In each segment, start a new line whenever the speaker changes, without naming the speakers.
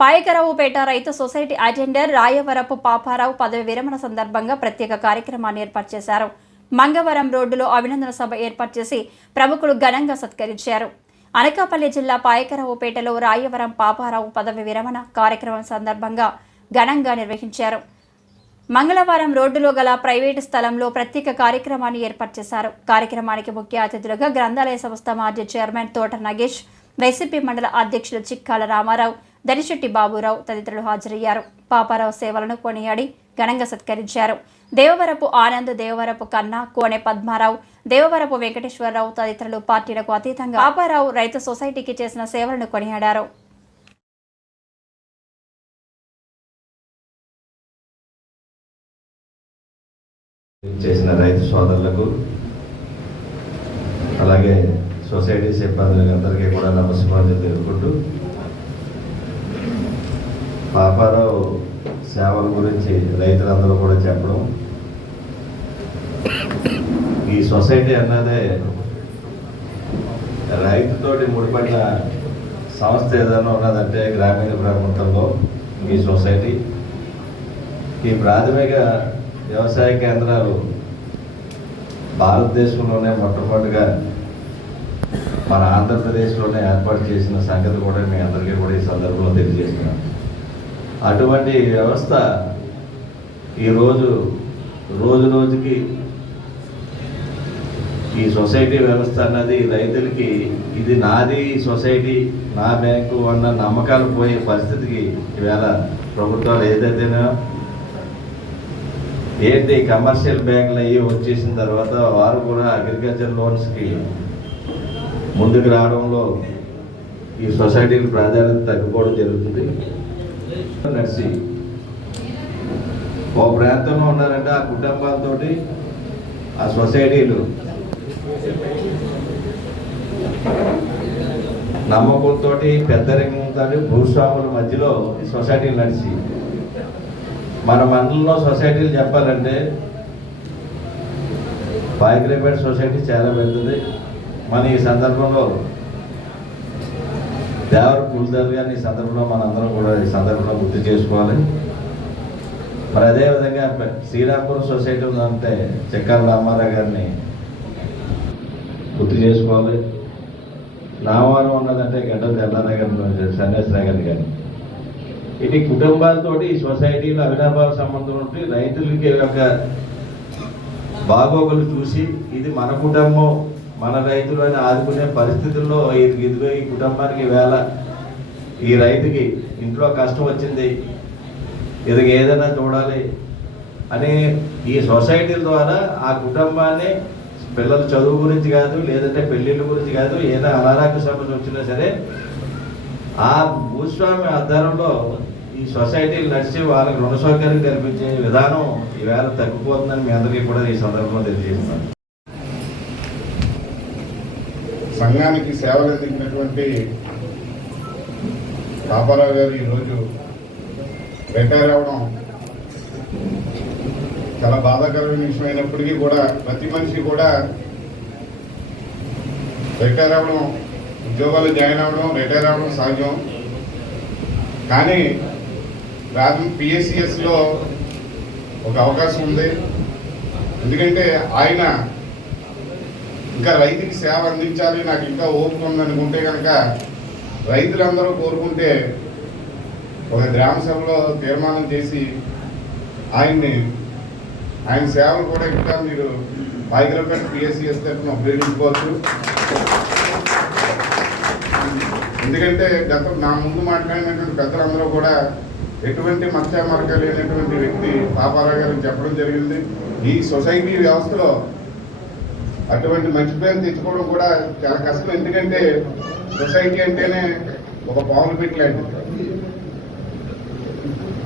పాయకరావుపేట రైతు society attender Rayavarapu Paparao పదవి విరమణ సందర్భంగా ప్రత్యేక కార్యక్రమాన్ని ఏర్పాటు చేశారు. మంగవరం రోడ్డులో అభినందన సభ ఏర్పాటు చేసి ప్రముఖులు ఘనంగా సత్కరించారు. అనకాపల్లి జిల్లా పాయకరావుపేటలో రాయవరం పాపారావు పదవి విరమణ కార్యక్రమం సందర్భంగా ఘనంగా నిర్వహించారు. మంగళవారం రోడ్డులో గల ప్రైవేటు స్థలంలో ప్రత్యేక కార్యక్రమాన్ని ఏర్పాటు చేశారు. కార్యక్రమానికి ముఖ్య అతిథులుగా గ్రంథాలయ సంస్థ మాజీ చైర్మన్ తోట నగేష్ వైసీపీ మండల అధ్యక్షులు చిక్కాల రామారావు దరిశెట్టి బాబురావు తదితరులు హాజరయ్యారు. పాపారావు సేవలను కొనియాడి ఘనంగా సత్కరించారు. దేవవరపు ఆనంద్ దేవవరపు కన్నా కోనె పద్మారావు దేవవరపు వెంకటేశ్వరరావు తదితరులు పార్టీలకు అతీతంగా పాపారావు రైతు సొసైటీకి చేసిన సేవలను కొనియాడారు.
చేసిన రైతు సోదరులకు అలాగే సొసైటీ సిబ్బందులకు అందరికీ కూడా నమస్కారం తెలుపుకుంటూ పాపారావు సేవల గురించి రైతులందరూ కూడా చెప్పడం. ఈ సొసైటీ అన్నదే రైతుతోటి ముడిపడిన సంస్థ ఏదైనా ఉన్నదంటే గ్రామీణ ప్రాంతంలో ఈ సొసైటీ. ఈ ప్రాథమిక వ్యవసాయ కేంద్రాలు భారతదేశంలోనే మొట్టమొదటిగా మన ఆంధ్రప్రదేశ్లోనే ఏర్పాటు చేసిన సంగతి కూడా మీ అందరికీ కూడా ఈ సందర్భంలో తెలియజేస్తున్నాను. అటువంటి వ్యవస్థ ఈరోజు రోజు రోజుకి ఈ సొసైటీ వ్యవస్థ అన్నది రైతులకి ఇది నాది సొసైటీ నా బ్యాంకు అన్న నమ్మకాలు పోయే పరిస్థితికి ఈవేళ ప్రభుత్వాలు ఏదైతేనో ఏంటి కమర్షియల్ బ్యాంకులు అవి వచ్చేసిన తర్వాత వారు కూడా అగ్రికల్చర్ లోన్స్కి ముందుకు రావడంలో ఈ సొసైటీకి ప్రాధాన్యత తగ్గిపోవడం జరుగుతుంది. నర్సి. ఓ ప్రాంతంలో ఉన్నారంటే ఆ కుటుంబాలతో ఆ సొసైటీలు. నమ్మకంతో పెద్దరికంతో భూస్వాముల మధ్యలో ఈ సొసైటీలు నడిచి. మన మండలంలో సొసైటీలు చెప్పాలంటే బాయిగ్రేపేట సొసైటీ చాలా పెద్దది. మన ఈ సందర్భంలో దేవర కులదారు గారిని ఈ సందర్భంలో మనందరం కూడా ఈ సందర్భంలో గుర్తు చేసుకోవాలి. మరి అదేవిధంగా శ్రీరాంపురం సొసైటీ ఉందంటే చెక్కాల రామారావు గారిని గుర్తు చేసుకోవాలి. నావారం ఉన్నదంటే గడ్డ తెల్లారావు గారిని సన్యాసరావు గారు. కానీ ఇది కుటుంబాలతోటి ఈ సొసైటీలో అవినాభావ సంబంధం ఉంటే రైతులకి యొక్క బాగోగులు చూసి ఇది మన కుటుంబం మన రైతులు అని ఆదుకునే పరిస్థితుల్లో ఇదిగో ఈ కుటుంబానికి వేళ ఈ రైతుకి ఇంట్లో కష్టం వచ్చింది. ఇదిగ ఏదైనా చూడాలి అని ఈ సొసైటీల ద్వారా ఆ కుటుంబాన్ని పిల్లల చదువు గురించి కాదు లేదంటే పెళ్ళిళ్ళ గురించి కాదు ఏదైనా అనారోగ్య సమస్య వచ్చినా సరే ఆ భూస్వామి ఆధారంలో ఈ సొసైటీలు నడిచి వాళ్ళకి రుణ సౌకర్యం కల్పించే విధానం ఈవేళ తగ్గిపోతుందని మీ అందరికీ కూడా ఈ సందర్భంలో తెలియజేస్తున్నాను.
సంఘానికి సేవలు అందించినటువంటి పాపారావు గారు ఈరోజు రిటైర్ అవ్వడం చాలా బాధాకరమైన విషయం అయినప్పటికీ కూడా ప్రతి మనిషి కూడా రిటైర్ అవ్వడం ఉద్యోగాలు జాయిన్ అవ్వడం రిటైర్ అవ్వడం సహజం. కానీ రాజు పిఎస్సిఎస్లో ఒక అవకాశం ఉంది. ఎందుకంటే ఆయన ఇంకా రైతుకి సేవ అందించాలి నాకు ఇంకా ఓపిక ఉందనుకుంటే కనుక రైతులందరూ కోరుకుంటే ఒక గ్రామ సభలో తీర్మానం చేసి ఆయన్ని ఆయన సేవలు కూడా ఇంకా మీరు పాయికలపేట పిఎస్సిఎస్ తరఫున ఉపయోగించుకోవచ్చు. ఎందుకంటే గత నా ముందు మాట్లాడినటువంటి పెద్దలందరూ కూడా ఎటువంటి మత్స్య మరక లేనటువంటి వ్యక్తి పాపారావు గారు చెప్పడం జరిగింది. ఈ సొసైటీ వ్యవస్థలో అటువంటి మంచి పేరు తెచ్చుకోవడం కూడా చాలా కష్టం. ఎందుకంటే సొసైటీ అంటేనే ఒక పావులు పెట్టి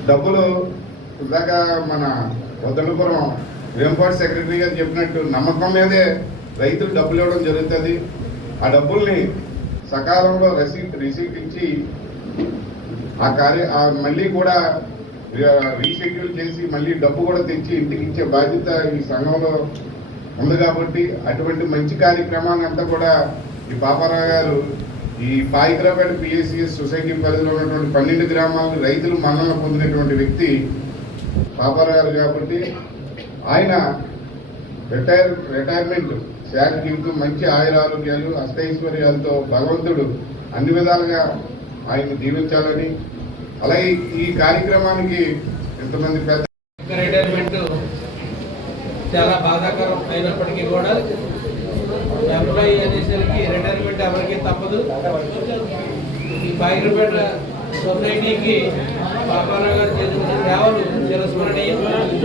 డబ్బులు ఇందాక మన వదలపురం వేంపాటి సెక్రటరీ గారు చెప్పినట్టు నమ్మకం మీదే రైతులు డబ్బులు ఇవ్వడం జరుగుతుంది. ఆ డబ్బుల్ని సకాలంలో రిసీప్ట్ రిసీట్ ఇచ్చి ఆ కార్య ఆ మళ్ళీ కూడా రీషెడ్యూల్ చేసి మళ్ళీ డబ్బు కూడా తెచ్చి ఇంటికి ఇచ్చే బాధ్యత ఈ సంఘంలో ఉంది కాబట్టి అటువంటి మంచి కార్యక్రమాన్ని అంతా కూడా ఈ పాపారావు గారు ఈ పాయికరాపేట పిఎస్సిఎస్ సొసైటీ పరిధిలో ఉన్నటువంటి పన్నెండు గ్రామాలకు రైతులు మన్నన పొందినటువంటి వ్యక్తి పాపారావు గారు కాబట్టి ఆయన రిటైర్ రిటైర్మెంట్ శాఖ మంచి ఆయుర ఆరోగ్యాలు అష్టైశ్వర్యాలతో భగవంతుడు అన్ని విధాలుగా ఆయన దీవించాలని అలాగే ఈ కార్యక్రమానికి ఎంతమంది పెద్ద
రిటైర్మెంట్ చాలా బాధాకరం. అయినప్పటికీ కూడా ఎంప్లాయీ అనేసరికి రిటైర్మెంట్ ఎవరికి తప్పదు. ఈ బాయిరపేట సొసైటీకి పాపారావు గారు చేసిన సేవలు చిరస్మరణీయం.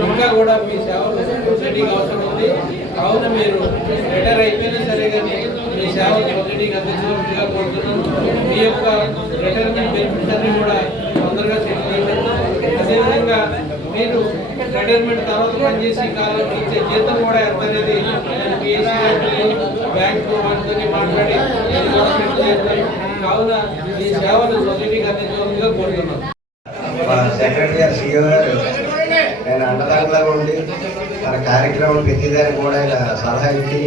ఇంకా కూడా మీ సేవలు సొసైటీకి అవసరం ఉంది. కావున మీరు రిటైర్ అయిపోయినా సరే కానీ మీ సేవలు సొసైటీకి అందించవలసిందిగా కోరుతున్నాను మీ యొక్క రిటైర్మెంట్ బెనిఫిట్స్ అన్ని కూడా తొందరగా సెటిల్ చేయండి అదేవిధంగా మీరు రిటైర్మెంట్ తర్వాత పనిచేసి కాలం ఇచ్చే జీతం కూడా ఎంత అనేది బ్యాంకు వాటితో మాట్లాడి కావున ఈ సేవలు సొసైటీకి అందించవలసిందిగా కోరుతున్నాం.
మన సెక్రటరీ గారు సీఓ గారు నేను అండదండగా ఉండి మన కార్యక్రమం ప్రతిదానికి కూడా ఆయన సలహా ఇచ్చి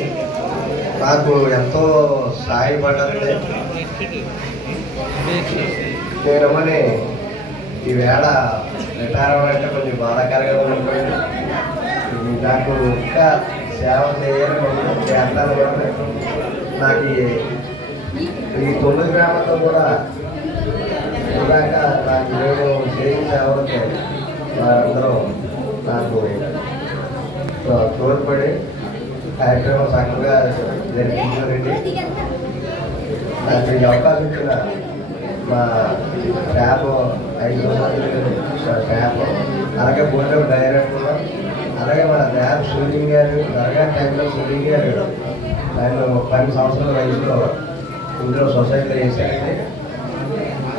నాకు ఎంతో సహాయపడ్డారండి. నేనమ్మని ఈవేళ రిటైర్ అవ్వాలంటే కొంచెం బాధాకరంగా ఉండిపోయింది నాకు ఇంకా సేవ చేయాలని చేస్తాను కూడా నాకు ఈ- తొమ్మిది గ్రామాలతో కూడా ఇందాక నాకు నేను చేసిన సేవలతో వారందరూ నాకు తోడ్పడి కార్యక్రమం చక్కగా జరిపించారండి. నాకు ఈ అవకాశం ఇచ్చిన మా స్టాఫ్ ఐదు మంది అలాగే బోర్డు ఆఫ్ డైరెక్టర్ అలాగే మన ల్యాబ్ సూర్యం గారు దర్గా టైంలో సూర్యం గారు ఆయన పది సంవత్సరాల వయసులో ఇందులో సొసైటీలో చేశారండి.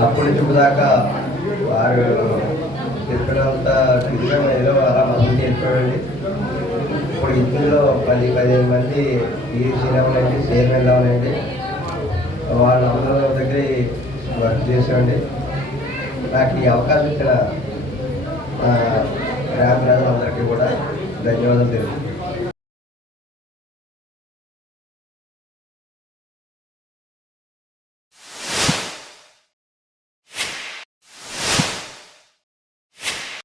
అప్పుడు ఇప్పుడు దాకా వారు చెప్పినంత ఇదిగా ఏదో అలా మంది చెప్పాడండి ఇప్పుడు ఇందులో పది పదిహేను మంది ఈసీలో చైర్మన్ చైర్మన్లో వాళ్ళ వాళ్ళందరూ దగ్గర వర్క్ చేసామండి నాకు ఈ అవకాశం ఇచ్చిన గ్రామ ప్రజలందరికీ కూడా ధన్యవాదాలు తెలుసు